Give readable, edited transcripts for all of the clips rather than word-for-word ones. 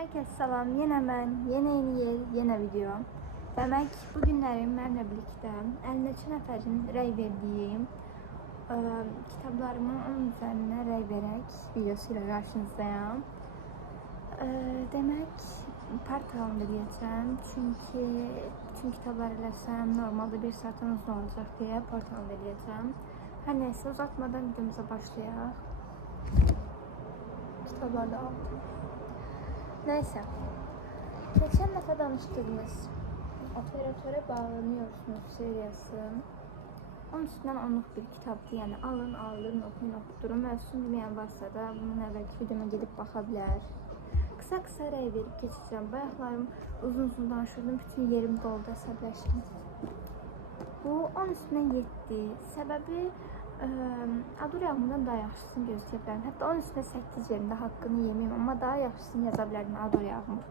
Herkese selam. Yine ben, yeni yer, yeni video. Demek bugünlerim benimle birlikte elindeki neferin rey verdiğim kitaplarımın onun üzerine rey vererek videosuyla karşınızdayım. Demek part halinde diyeceğim çünkü bütün kitapları eləsem normalde bir saatten uzun olacak diye part halinde diyeceğim. Her neyse uzatmadan videomuza başlayalım. Kitaplarda aldım. Neyse. Geçen defa danıştığımız operatöre bağlanıyorsunuz serisi. Onun üstünden onluk bir kitaptı. Yani alın, okuyun, okudurun. Mövzusunu bilmeyen varsa da bunun evvelki videoma gelip bakabilir. Kısa rey verip geçeceğim. Bayaqlarım uzun danışırdım. Bütün yerim doldu, əsəbləşdim. Bu 10 üstündən 7. Səbəbi Adur yağmurdan daha yaxşısını gözləyə bilərəm. Hətta 10 üstünə 8 verim də haqqını yeməyim, amma daha yaxşısını yaza bilərdim Adur yağmur.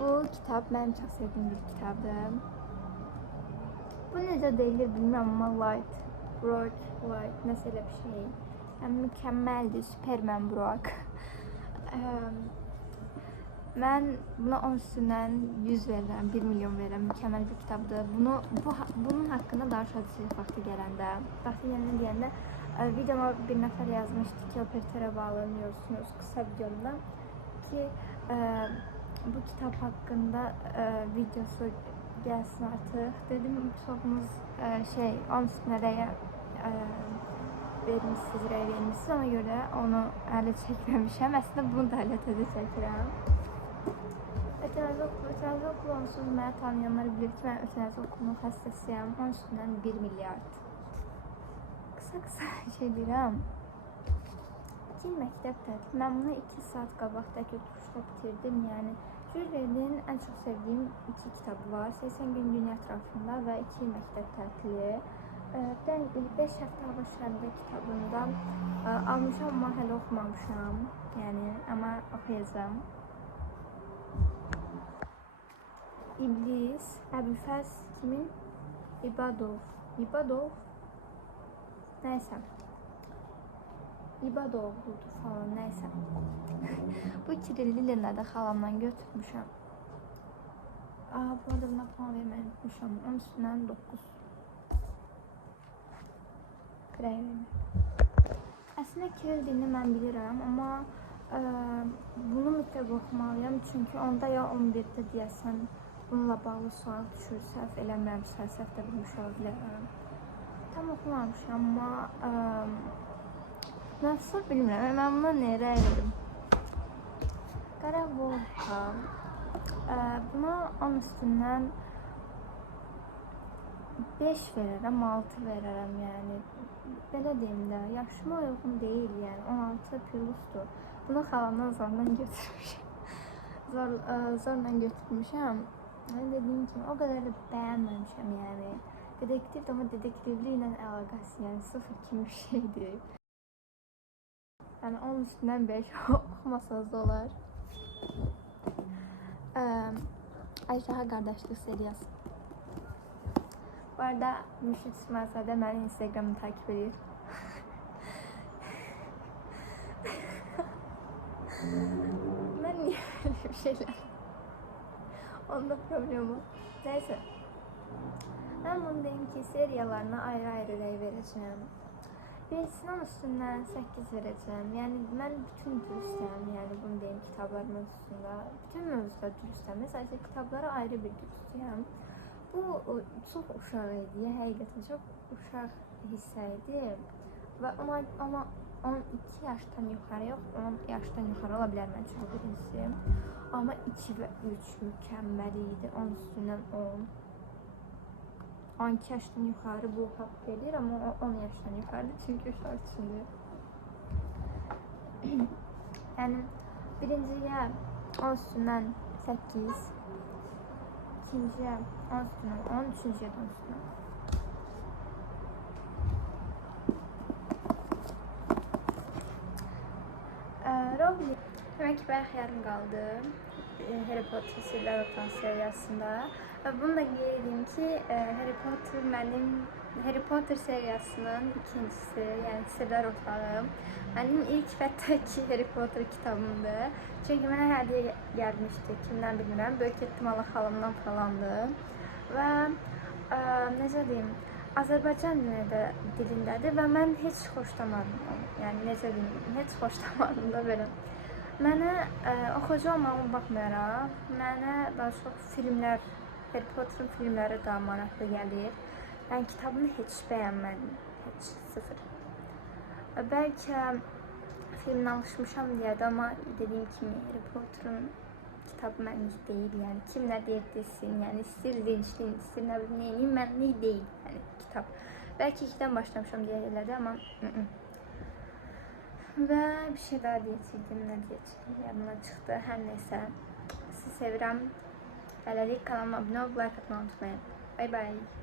Bu kitab mənim çox sevdiyim bir kitabdır. Bu necə deyilir bilmirəm, amma light, Brock, light, məsələ bir şey. Yəni mükəmməldir, Superman Brock. Mən buna 10 üstündən 100 verirəm, 1 milyon verirəm. Mükəmməl bir kitabdır. Bunun haqqında danışacağıq vaxtı gələndə. Vaxtı deyəndə videoma bir nəfər yazmışdı ki, operatöre bağlanıyorsunuz kısa videomda ki bu kitap haqqında videosu gəlsin artıq. Dedim çoxumuz 10 üstünə rey vermişsiniz, ona görə onu hələ çəkməmişəm. Əslində bunu da hələ təzə çəkirəm. Ötənəzi okulu onsuz mənə tanıyanlar bilir ki, mən ötənəzi okulunun xəstəsiyəm. Onun üstündən 1 milyard. Qısa şey deyirəm. İki məktəb tətili. Mən bunu 2 saat qabaqdakı oturuşda bitirdim. Yəni, Jülverinin ən çox sevdiyim 2 kitabı var. 80 gün dünya ətrafında və 2 məktəb tətili. 5 həftə hava şərində kitabından almışam, amma hələ oxumamışam. Yəni, amma oxuyacağım. İblis, Əbülfəz kimin? İbadov. Neyse. İbadovludur falan, neyse. Bu Kirilli Lena'da xalamdan götürmüşəm. Bu arada buna puan verməyi unutmuşam. Onun üstündən 9. Əslində Kiril dilini mən bilirəm, amma bunu mütləq oxumalıyam. Çünki onda ya 11'də deyəsən bununla bağlı sual düşür, səhv eləmirəmsə, səhv də bilmiş ola bilərəm. Tam oxumamışam, amma nasıl bilmirəm, mən buna nəyə rəy verim? Qara Volka. Buna 10 üstündən 5 verərəm, 6 verərəm, yəni. Belə deyim də, yaşıma uyğun deyil, yəni 16 plusdur. Bunu xalamdan zorla götürmüşəm. Zorla götürmüşəm. Ben dediğim gibi o kadar da beğenmemişim yani. Dedektif ama dedektifliğiyle alakası yani 0 kimi bir şeydi. Yani 10 üstünden 5 okumasanız da olar. Ayşaha Kardeşlik serisi. Bu arada Müşrit İsmailzade beni Instagram'ı takip ediyor. Ben niye böyle bir şeyler? Onda problem var. Neyse. Ben bunu deyim ki seriyalarına ayrı rey vereceğim. Birisinin üstünden 8 vereceğim. Yani ben bütün dürüstəm. Yani bunu deyim kitablarımın üstündə. Bütün mövzuda dürüstəm. Sadece kitaplara ayrı bir dürüstəm. Bu çok uşaq idi. Həqiqətən çox uşaq hissəydi. Və ama 12 yaştan yukarı yok, 10 yaştan yukarı ola bilər mən çox birincisi. Ama 2 ve 3 mükəmməl idi, 10 üstündən 10. 12 yaştan yukarı bu haqq verir, ama 10 yaştan yukarıdır çünkü uşaq üçündür. Yani birinciyə 10 üstündən 8, ikinciyə 10 üstündən 10, üçüncüyə 10 üstündən. Rowling. Demek ki bayağı yarım kaldı Harry Potter Sirlər Otan seriyasında. Bunu da qeyd edeyim ki, Harry Potter mənim Harry Potter seriyasının ikincisi, yani Sirlər Otağı. Mənim ilk və tək Harry Potter kitabımdı. Çünki mənə hədiyyə gəlmişdi, kimdən bilmirəm. Böyük ehtimalla xalamdan falandı. Və necə deyim, Azərbaycan dilindədir və mən heç xoşlamadım onu. Yəni necə deyim, heç xoşlamadım da belə. Mənə oxucu olmağıma baxmayaraq, mənə daha çox filmlər, Harry Potter'ın filmləri daha maraqlı gəlir. Ben kitabını heç bəyənmədim, heç sıfır. Bəlkə filmdən alışmışam deyədi, amma dediyim kimi Harry Potter'ın kitabı mənlik deyil, yəni kim nə deyir desin, yəni istir linçlin, istir nə bilim neyim, mənlik deyil, yəni kitab. Bəlkə 2-dən başlamışam deyə elədi, amma və bir şey daha deyəcəkdim, nə deyəcəkdim, yadımdan çıxdı, hər neysə. Sizi sevirəm. Hələlik kanalıma abunə olub, like atmayı unutmayın. Bye bye.